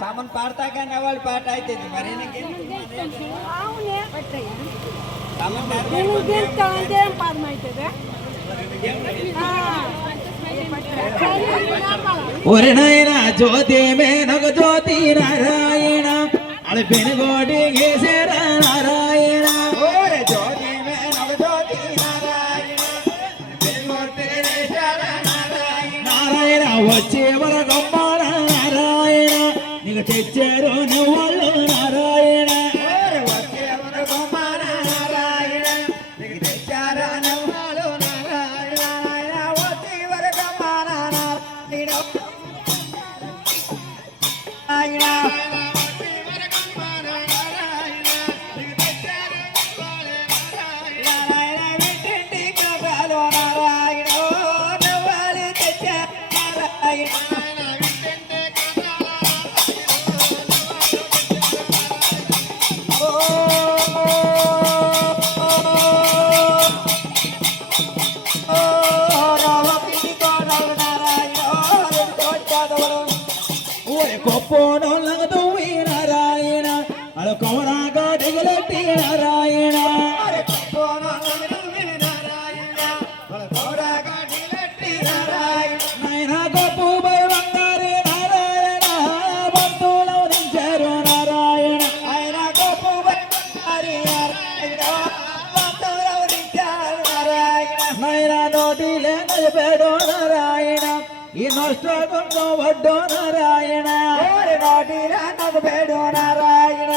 సామాన్ పాడతా కానీ వాళ్ళు పాట అవుతుంది మరి ఒరినైనా జ్యోతి మేనొక జ్యోతి నారాయణ అది పెనుగోటి గేసేరా నారాయణ జ్యోతి మేనొక జ్యోతి నారాయణ నారాయణ వచ్చే మన గమ్మాల నారాయణ నీకు తెచ్చారు నువ్వు నారాయణ వచ్చే మన గమ్మాల నారాయణ నీకు తెచ్చారు నువ్వు నారాయణ వచ్చే మన గమ్మాల నారాయణ కొప్పోనొల్లగదు నారాయణ అలా కొమరాగా దిగలెట్టి నారాయణ నాయన గొప్పు బై బంగారు నారాయణ బంధువులు నించారు నారాయణ ఆయన గొప్ప నాయన నోటి లేదో నారాయణ ఈ నష్టం వడ్డో నారాయణ నారాయణ